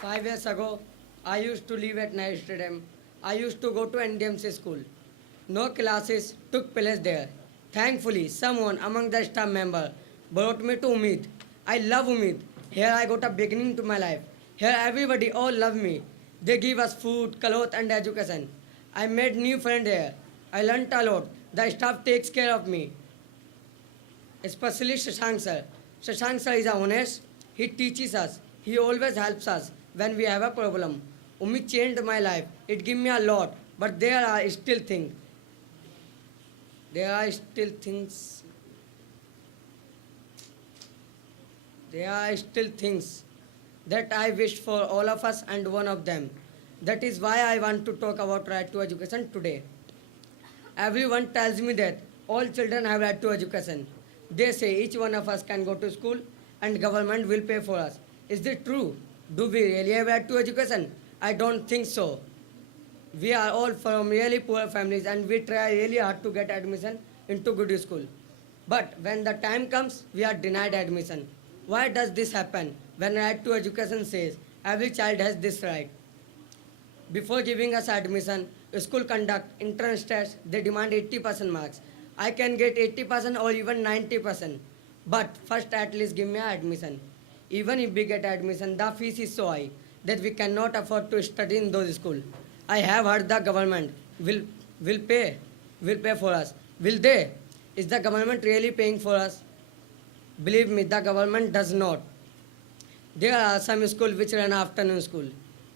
5 years ago, I used to live at Nehru Stadium. I used to go to NDMC school. No classes took place there. Thankfully, someone among the staff member brought me to Umid. I love Umid. Here I got a beginning to my life. Here everybody all love me. They give us food, clothes and education. I made new friends here. I learnt a lot. The staff takes care of me. Especially Shashank sir. Shashank sir is honest. He teaches us. He always helps us when we have a problem. Umid changed my life. It gave me a lot. But there are still things. There are still things that I wish for all of us, and one of them. That is why I want to talk about right to education today. Everyone tells me that all children have right to education. They say each one of us can go to school and government will pay for us. Is it true? Do we really have right to education? I don't think so. We are all from really poor families and we try really hard to get admission into good school. But when the time comes, we are denied admission. Why does this happen? When right to education says every child has this right. Before giving us admission, school conduct entrance tests, they demand 80% marks. I can get 80% or even 90%. But first at least give me admission. Even if we get admission, the fees is so high that we cannot afford to study in those schools. I have heard the government will pay for us. Will they? Is the government really paying for us? Believe me, the government does not. There are some schools which run afternoon school.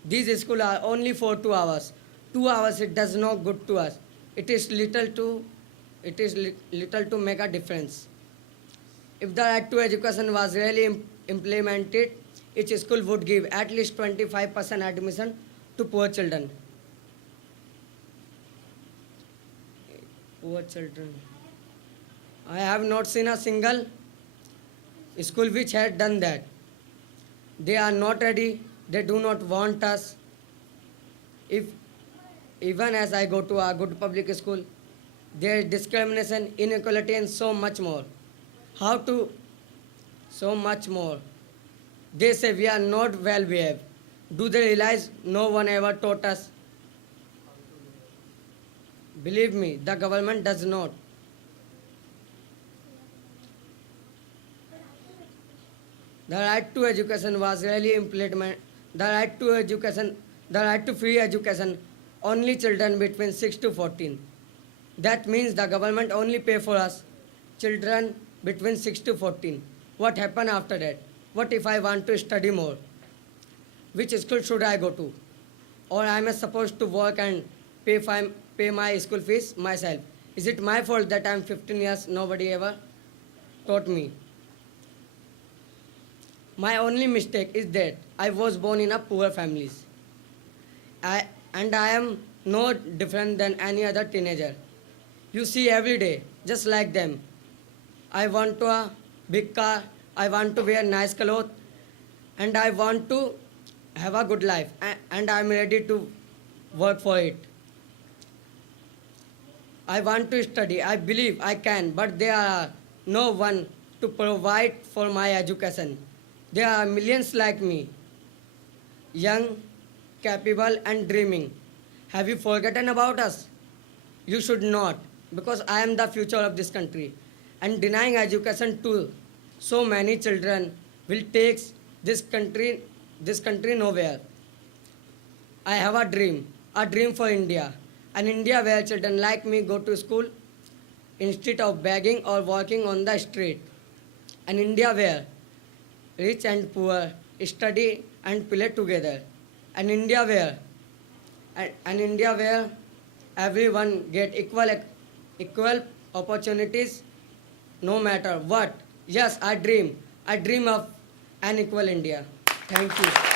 These schools are only for 2 hours. 2 hours it does not good to us. It is little to make a difference. If the right to education was really implemented, each school would give at least 25% admission to poor children. Poor children. I have not seen a single school which has done that. They are not ready. They do not want us. Even as I go to a good public school, there is discrimination, inequality and so much more. So much more. They say we are not well behaved. Do they realize no one ever taught us? Believe me, the government does not. The right to education was really implemented. The right to free education, only children between 6 to 14. That means the government only pay for us, children between 6 to 14. What happened after that? What if I want to study more? Which school should I go to? Or I am supposed to work and pay my school fees myself? Is it my fault that I am 15 years, nobody ever taught me? My only mistake is that I was born in a poor families. I am no different than any other teenager. You see every day, just like them. I want a big car, I want to wear nice clothes, and I want to have a good life, and I am ready to work for it. I want to study, I believe I can, but there are no one to provide for my education. There are millions like me, young, capable and dreaming. Have you forgotten about us? You should not, because I am the future of this country. And denying education to so many children will take this country nowhere. I have a dream for India. An India where children like me go to school instead of begging or walking on the street. An India where rich and poor study and play together. An India where everyone get equal opportunities no matter what. Yes, I dream of an equal India. Thank you.